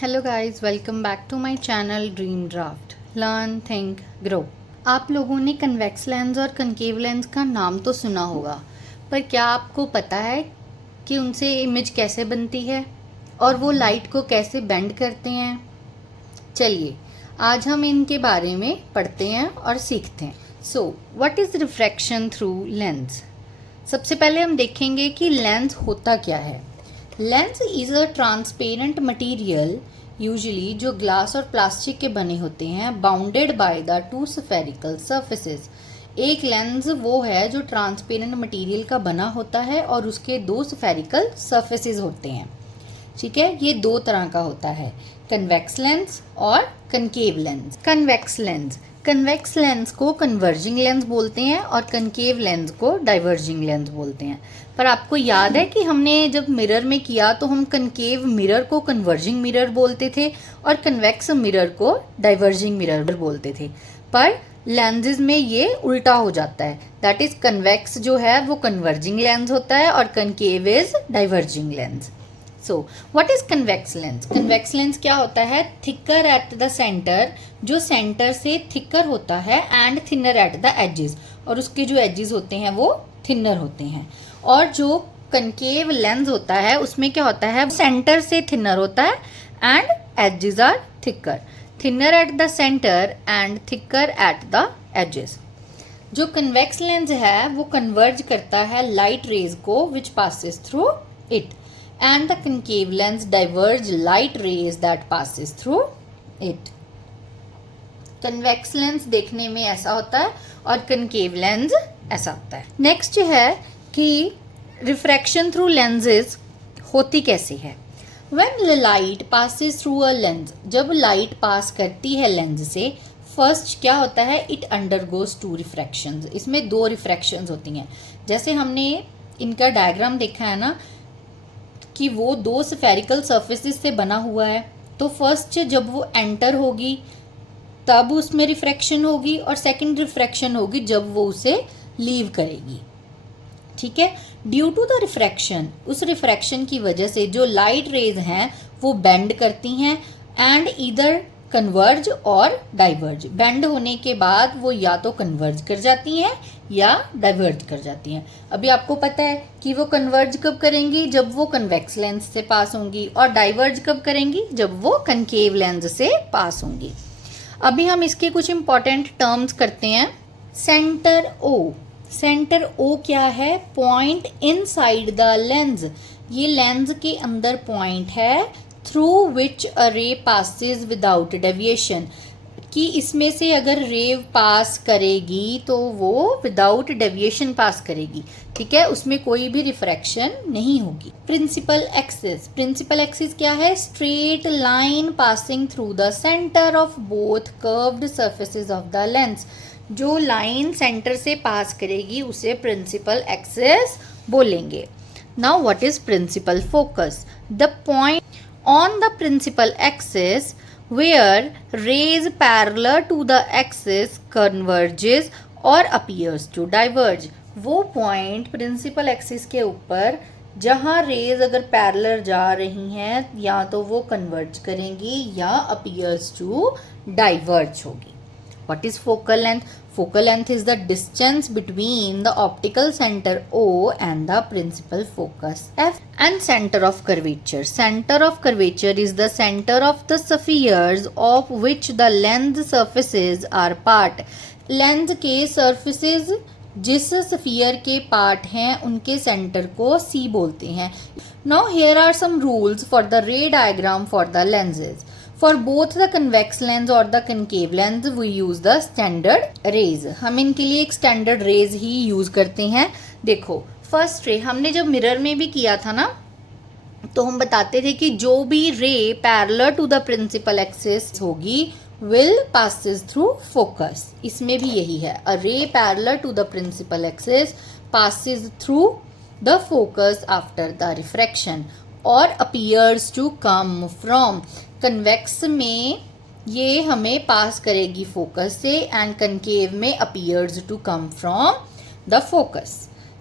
Hello guys, welcome back to my channel dream draft learn think grow. आप लोगों ने convex lens और concave lens का नाम तो सुना होगा, पर क्या आपको पता है कि उनसे इमेज कैसे बनती है और वो लाइट को कैसे बेंड करते हैं? चलिए आज हम इनके बारे में पढ़ते हैं और सीखते हैं। So what is refraction through lens? सबसे पहले हम देखेंगे कि लेंस होता क्या है। Lens is a transparent material, usually जो ग्लास और प्लास्टिक के बने होते हैं, bounded by the two spherical surfaces. एक लेंस वो है जो ट्रांसपेरेंट मटेरियल का बना होता है और उसके दो स्फेरिकल सर्फेसेस होते हैं। ठीक है, ये दो तरह का होता है, कन्वेक्स लेंस और कनकेव लेंस। कन्वेक्स लेंस को कन्वर्जिंग लेंस बोलते हैं और कनकेव लेंस को डाइवर्जिंग लेंस बोलते हैं। पर आपको याद है कि हमने जब मिरर में किया तो हम कनकेव मिरर को कन्वर्जिंग मिरर बोलते थे और कन्वेक्स मिरर को डाइवर्जिंग मिरर बोलते थे। पर लेंसेज में ये उल्टा हो जाता है, दैट इज कन्वेक्स जो है वो कन्वर्जिंग लेंस होता है और concave is diverging lens. So what is convex lens? Convex lens क्या होता है? थिकर एट द सेंटर, जो सेंटर से थिकर होता है, and thinner at the edges, और उसके जो एजेस होते हैं वो थिनर होते हैं। और जो कनकेव लेंस होता है उसमें क्या होता है? सेंटर से थिनर होता है and edges are thicker, thinner at the centre and thicker at the edges. जो कन्वेक्स लेंस है वो कन्वर्ज करता है लाइट रेज को which passes through it, and the concave lens diverge light rays that passes through it. Convex lens देखने में ऐसा होता है और कनकेव लेंस ऐसा होता है। नेक्स्ट है कि रिफ्रैक्शन थ्रू लेंसेज होती कैसे है। When light passes through a lens, जब लाइट पास करती है लेंस से, फर्स्ट क्या होता है? It undergoes two refractions. इसमें दो रिफ्रैक्शंस होती हैं। जैसे हमने इनका डायग्राम देखा है ना कि वो दो स्फेरिकल सर्फेसिस से बना हुआ है, तो फर्स्ट जब वो एंटर होगी तब उसमें रिफ्रैक्शन होगी और सेकंड रिफ्रैक्शन होगी जब वो उसे लीव करेगी। ठीक है, ड्यू टू द रिफ्रैक्शन, उस रिफ्रैक्शन की वजह से जो लाइट रेज हैं वो बेंड करती हैं एंड ईदर कन्वर्ज और डाइवर्ज। बेंड होने के बाद वो या तो कन्वर्ज कर जाती हैं या डाइवर्ज कर जाती हैं। अभी आपको पता है कि वो कन्वर्ज कब करेंगी? जब वो कन्वेक्स लेंस से पास होंगी, और डाइवर्ज कब करेंगी? जब वो कनकेव लेंस से पास होंगी। अभी हम इसके कुछ इंपॉर्टेंट टर्म्स करते हैं। सेंटर ओ, सेंटर ओ क्या है? पॉइंट इनसाइड द लेंस, ये लेंस के अंदर पॉइंट है, थ्रू विच अ रे पासिस विदाउट डेविएशन, कि इसमें से अगर रे पास करेगी तो वो विदाउट डेविएशन पास करेगी। ठीक है, उसमें कोई भी रिफ्रैक्शन नहीं होगी। प्रिंसिपल एक्सिस, प्रिंसिपल एक्सिस क्या है? Straight line passing through the centre of both curved surfaces of the lens, जो लाइन सेंटर से पास करेगी उसे प्रिंसिपल एक्सिस बोलेंगे। Now what is principal focus? The point on the principal axis where rays parallel to the axis converges or appears to diverge, वो point principal axis के ऊपर जहाँ raise अगर parallel जा रही हैं या तो वो कन्वर्ज करेंगी या appears to diverge होगी। What is focal length? Focal length is the distance between the optical center O and the principal focus F. And center of curvature. Center of curvature is the center of the spheres of which the lens surfaces are part. Lens के surfaces जिस sphere के part हैं उनके centre को C बोलते हैं। Now here are some rules for the ray diagram for the lenses. For both the convex lens और the concave lens we use the standard rays. हम इनके लिए एक standard rays ही यूज करते हैं। देखो फर्स्ट रे हमने जब मिरर में भी किया था ना, तो हम बताते थे कि जो भी ray parallel to the principal axis होगी will passes through focus। इसमें भी यही है, a ray parallel to the principal axis passes through the focus after the refraction or appears to come from। Convex में ये हमें पास करेगी फोकस से एंड कनकेव में appears to come from the focus।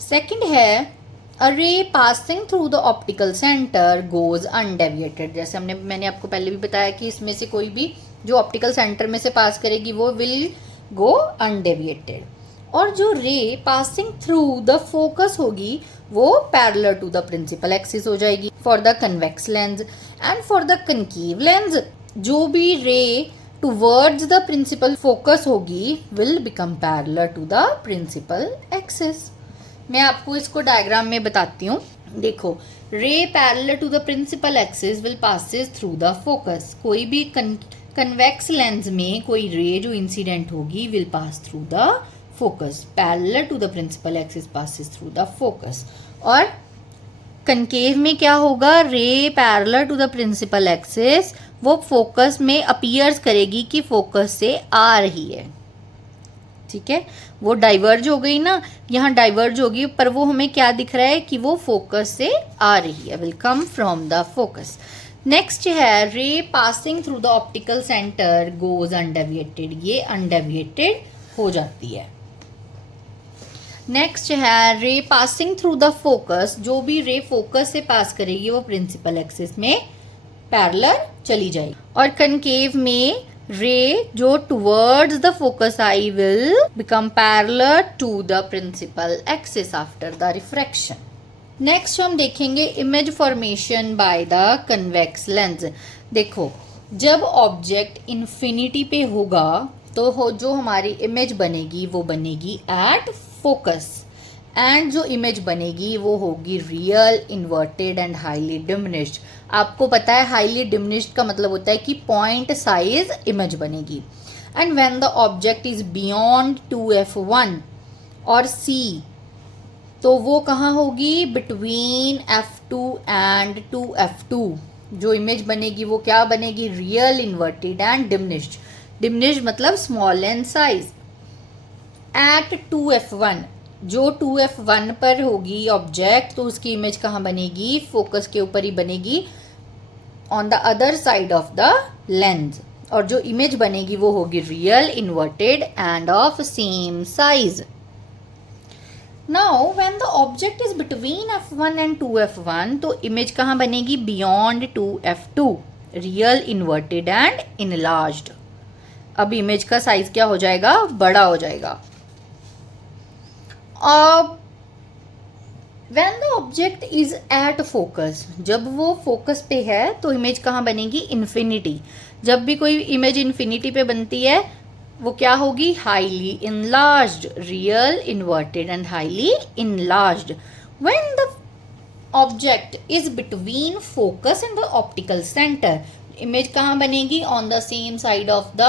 Second है A ray passing through the optical center goes undeviated. जैसे मैंने आपको पहले भी बताया कि इसमें से कोई भी जो ऑप्टिकल सेंटर में से पास करेगी वो विल गो अनडेविएटेड, और जो रे पासिंग थ्रू द फोकस होगी वो parallel to the principal axis हो जाएगी for the convex lens. And for the concave lens जो भी ray towards the principal focus होगी will become parallel to the principal axis. मैं आपको इसको डायग्राम में बताती हूँ। देखो, ray parallel to the principal axis will passes through the focus. कोई भी कन्वेक्स लेंस में कोई रे जो इंसिडेंट होगी will pass through the focus, parallel to the principal axis passes through the focus. और कनकेव में क्या होगा, ray parallel to the principal axis वो फोकस में अपीयर्स करेगी कि फोकस से आ रही है। ठीक है, वो डाइवर्ज हो गई ना, यहाँ डाइवर्ज होगी, पर वो हमें क्या दिख रहा है कि वो फोकस से आ रही है, will come from the focus. Next है ray passing through the optical centre goes undeviated, ये अनडेविएटेड हो जाती है। नेक्स्ट है ray passing through the focus, जो भी रे फोकस से पास करेगी वो प्रिंसिपल एक्सिस में पैरेलल चली जाएगी। और कनकेव में रे जो टुवर्ड्स द फोकस आई will become parallel to the principal axis after the refraction. Next हम देखेंगे image formation by the convex lens. देखो, जब ऑब्जेक्ट इन्फिनिटी पे होगा तो जो हमारी इमेज बनेगी वो बनेगी एट फोकस, एंड जो इमेज बनेगी वो होगी real, inverted and highly diminished. आपको पता है हाईली डिमिनिश्ड का मतलब होता है कि पॉइंट साइज इमेज बनेगी। And when the object is beyond 2f1 और c, तो वो कहाँ होगी, बिटवीन f2 एंड 2f2। जो इमेज बनेगी वो क्या बनेगी, real, inverted and diminished. Diminished मतलब small in size. At 2f1, जो 2f1 पर होगी ऑब्जेक्ट तो उसकी इमेज कहाँ बनेगी, फोकस के ऊपर ही बनेगी, on the other side of the lens. और जो इमेज बनेगी वो होगी real, inverted end of same size. Now when the object is between f1 and 2f1, तो इमेज कहाँ बनेगी, beyond 2f2, real, inverted and enlarged. अब इमेज का साइज क्या हो जाएगा, बड़ा हो जाएगा। When the object is at focus, जब वो फोकस पे है तो इमेज कहाँ बनेगी, इन्फिनिटी। जब भी कोई इमेज इन्फिनिटी पे बनती है वो क्या होगी, highly enlarged, real, inverted and highly enlarged. When the object is between focus and the optical center, image कहाँ बनेगी, on the same side of the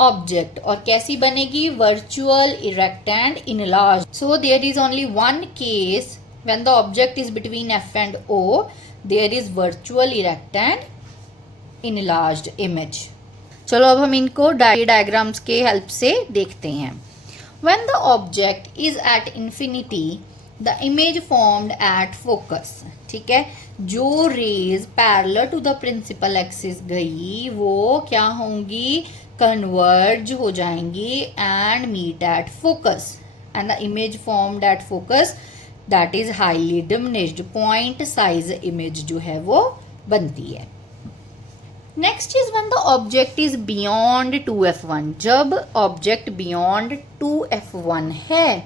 object. और कैसी बनेगी, virtual, erect and enlarge. So there is only one case when the object is between f and o, there is virtual, erect and enlarged image. चलो अब हम इनको diagrams के help से देखते हैं। When the object is at infinity the image formed at focus. ठीक है, जो rays parallel to the principal axis गई वो क्या होंगी, कन्वर्ज हो जाएंगी and meet at focus, and the image formed at focus that is highly diminished, point size image जो है वो बनती है। Next is when the object is beyond 2f1, जब ऑब्जेक्ट बियॉन्ड 2f1 है,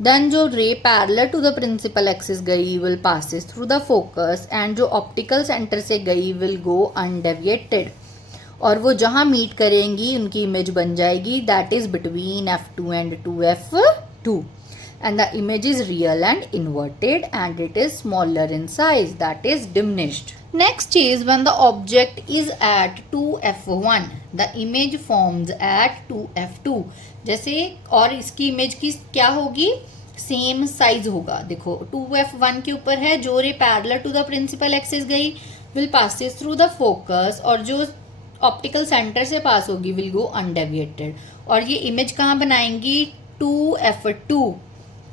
देन जो ray parallel to the principal axis गई will passes through the focus, and जो ऑप्टिकल सेंटर से गई विल गो अनडेविएटेड, और वो जहां मीट करेंगी उनकी इमेज बन जाएगी that is between f2 and 2f2, and the image is real and inverted and it is smaller in size that is diminished. Next is when the object is at 2f1 the image forms at 2f2। जैसे और इसकी image की क्या होगी, same size होगा। देखो 2f1 के ऊपर है, जो ray parallel to the principal axis गई will passes through the focus, और जो ऑप्टिकल सेंटर से पास होगी विल गो अनडेविएटेड, और ये इमेज कहाँ बनाएंगी, 2f2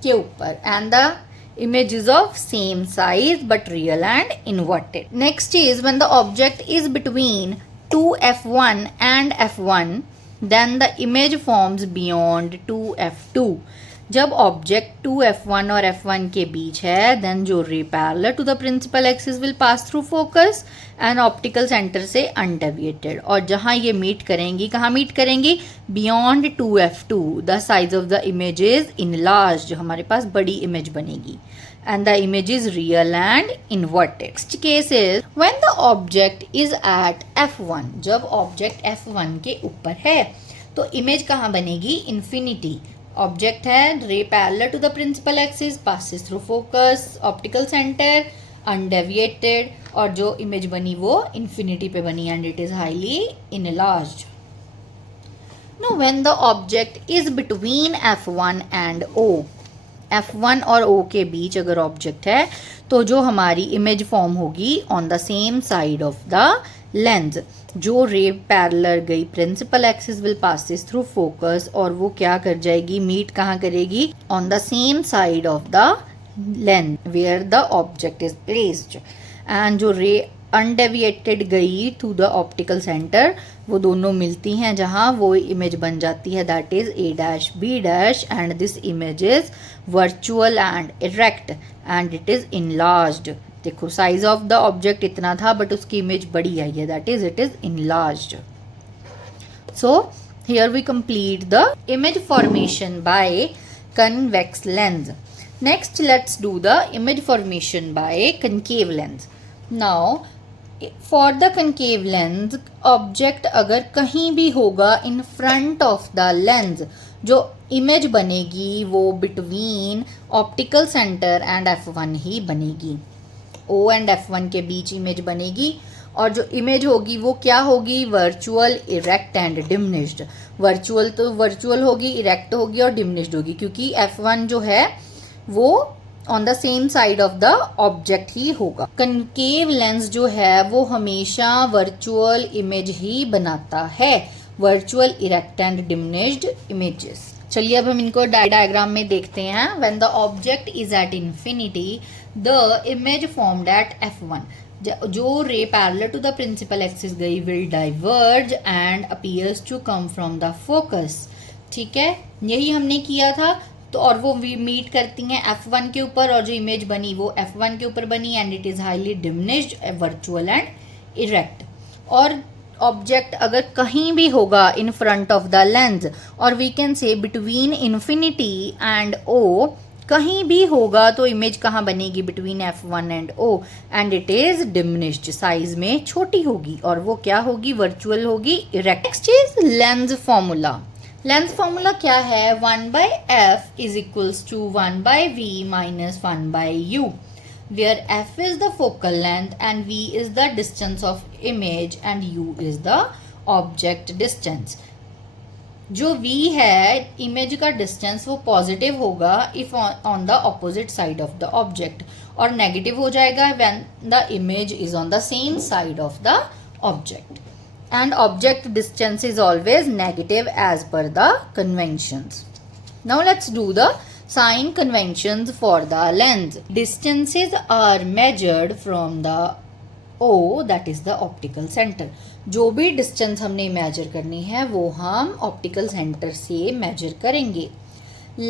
के ऊपर, and the image is of same size but real and inverted. Next is when the object is between 2f1 and f1, then the image forms beyond 2f2. जब object 2f1 और f1 के बीच है, then जो ray parallel to the principal axis will pass through focus and optical centre से undeviated, और जहां ये meet करेंगी, कहाँ मीट करेंगी, beyond 2f2 the size of the image is enlarge, जो हमारे पास बड़ी इमेज बनेगी, and the image is real and inverted. Next case is when the object is at f1, जब ऑब्जेक्ट f1 के ऊपर है तो इमेज कहाँ बनेगी, इन्फिनिटी। ऑब्जेक्ट है, ray parallel to the principal axis, passes through focus, optical centre, undeviated, और जो इमेज बनी वो इन्फिनिटी पे बनी and it is highly enlarged. No when the object is between f1 and o, F1 और O के बीच अगर ऑब्जेक्ट है तो जो हमारी इमेज फॉर्म होगी on the same side of the lens, जो रे पैरेलल गई principal axis will passes through focus, और वो क्या कर जाएगी, मीट कहाँ करेगी, on the same side of the lens where the object is placed, and जो रे अनडेविएटेड गई टू द ऑप्टिकल सेंटर, वो दोनों मिलती हैं जहां वो इमेज बन जाती है, that is A dash B dash, and this image is virtual and erect and it is enlarged. देखो साइज ऑफ द ऑब्जेक्ट इतना था बट उसकी इमेज बड़ी आई है, that is it is enlarged. So here we complete the image formation by convex lens. Next let's do the image formation by concave lens. Now for the concave lens, object अगर कहीं भी होगा in front of the lens, जो image बनेगी वो between optical centre and f1 ही बनेगी। O and f1 के बीच image बनेगी, और जो इमेज होगी वो क्या होगी, virtual, erect and diminished. Virtual तो वर्चुअल होगी, इरेक्ट होगी और डिमिनिश्ड होगी, क्योंकि f1 जो है वो on the same side of the object ही होगा। कनकेव लेंस जो है वो हमेशा वर्चुअल इमेज ही बनाता है, virtual, erect and diminished images. चलिए अब हम इनको डायग्राम में देखते हैं। When the object is at infinity the image formed at f1, जो ray parallel to the principal axis गई will diverge and appears to come from the focus. ठीक है, यही हमने किया था। तो और वो मीट करती हैं f1 के ऊपर, और जो इमेज बनी वो f1 के ऊपर बनी and it is highly diminished, virtual and erect. और ऑब्जेक्ट अगर कहीं भी होगा in front of the lens, और we can say between infinity and o, कहीं भी होगा तो इमेज कहाँ बनेगी, between f1 and o, and it is diminished, size में छोटी होगी, और वो क्या होगी, वर्चुअल होगी, erect. Next is lens formula. Lens formula क्या है, 1/f is equals to 1/v minus 1/u, where f is the focal length and v is the distance of image and u is the object distance. जो v है image का distance वो positive होगा if on the opposite side of the object, और negative हो जाएगा when the image is on the same side of the object, and object distance is always negative as per the conventions. Now let's do the sign conventions for the lens. Distances are measured from the O, that is the optical center. जो भी distance हमने measure करनी है वो हम optical center से measure करेंगे।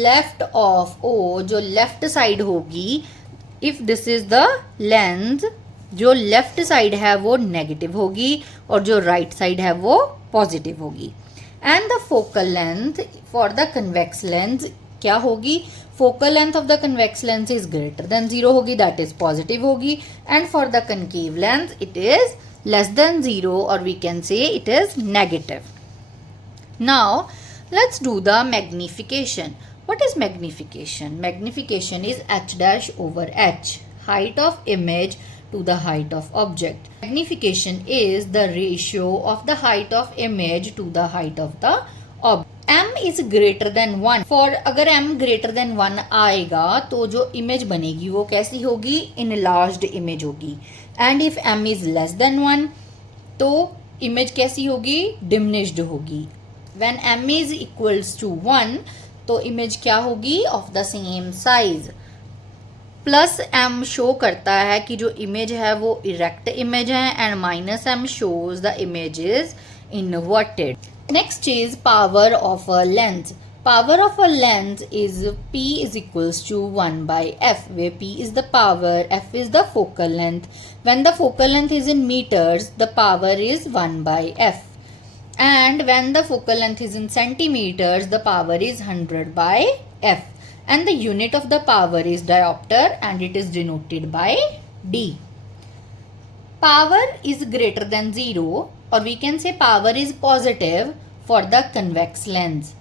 Left of O, जो left side होगी, if this is the lens, जो लेफ्ट साइड है वो नेगेटिव होगी और जो राइट साइड है वो पॉजिटिव होगी। And the focal length for the convex lens क्या होगी, focal length of the convex lens is greater than 0 होगी, दैट इज पॉजिटिव होगी, and for the concave lens it is less than 0 और we can say it is negative. Now let's do the magnification. What is magnification? Magnification is h dash over h, height of image to the height of object. Magnification is the ratio of the height of image to the height of the object. m is greater than 1. For अगर m greater than 1 आएगा तो जो image बनेगी वो कैसी होगी, enlarged image होगी, and if m is less than 1 तो image कैसी होगी, diminished होगी। When m is equals to 1 तो image क्या होगी, of the same size। Plus m show करता है कि जो इमेज है वो इरेक्ट इमेज है, and minus m shows the image is inverted. Next is power of a lens. Power of a lens is P is equals to 1 by F, where P is the power, F is the focal length. When the focal length is in meters, the power is 1 by F. And when the focal length is in centimeters, the power is 100 by F. And the unit of the power is diopter and it is denoted by D. Power is greater than 0, or we can say power is positive for the convex lens.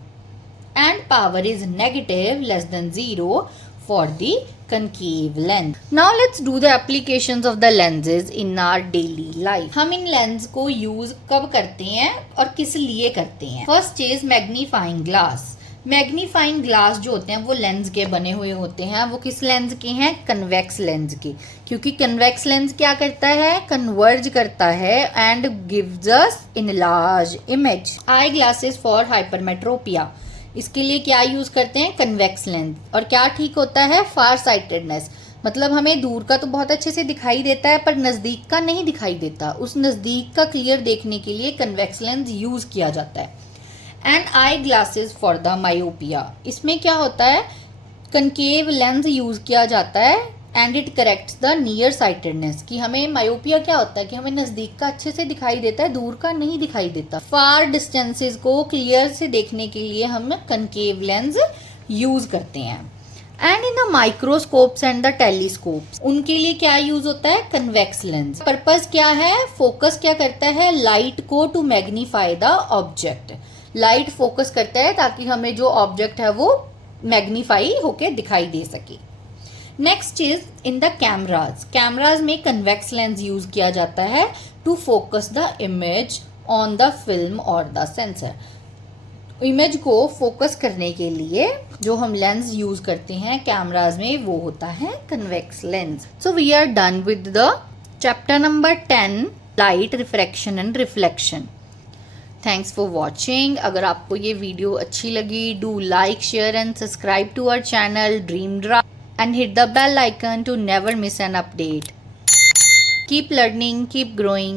And power is negative less than 0 for the concave lens. Now let's do the applications of the lenses in our daily life. हम इन lens को use कब करते हैं और किस लिए करते हैं? First is magnifying glass. Magnifying glass जो होते हैं वो लेंस के बने हुए होते हैं. वो किस लेंस के हैं? कन्वेक्स लेंस के. क्योंकि कन्वेक्स लेंस क्या करता है? कन्वर्ज करता है and gives us enlarge image. Eye glasses for hypermetropia. इसके लिए क्या यूज करते हैं? Convex lens. और क्या ठीक होता है? फार साइटेडनेस. मतलब हमें दूर का तो बहुत अच्छे से दिखाई देता है पर नजदीक का नहीं दिखाई देता. उस नजदीक का क्लियर देखने के लिए कन्वेक्स लेंस यूज किया जाता है. And eye glasses for the myopia. इसमें क्या होता है? कनकेव लेंस यूज किया जाता है and it corrects the near sightedness. कि हमें मायोपिया क्या होता है? कि हमें नजदीक का अच्छे से दिखाई देता है, दूर का नहीं दिखाई देता. फार डिस्टेंसेस को क्लियर से देखने के लिए हम कनकेव लेंस यूज करते हैं. And in the microscopes and the telescopes, उनके लिए क्या यूज होता है? Convex lens. पर्पस क्या है? फोकस क्या करता है? लाइट को to magnify the object. Light focus करता है ताकि हमें जो ऑब्जेक्ट है वो मैग्नीफाई होके दिखाई दे सके. Next is in the cameras. Cameras में कन्वेक्स लेंस यूज किया जाता है to focus the image on the film और द सेंसर. इमेज को फोकस करने के लिए जो हम लेंस यूज करते हैं कैमराज में वो होता है convex lens. So we are done with the chapter number 10, light, refraction and reflection. Thanks for watching. अगर आपको ये वीडियो अच्छी लगी, do like, share and subscribe to our channel dream Draft and hit the bell icon to never miss an update. Keep learning, keep growing.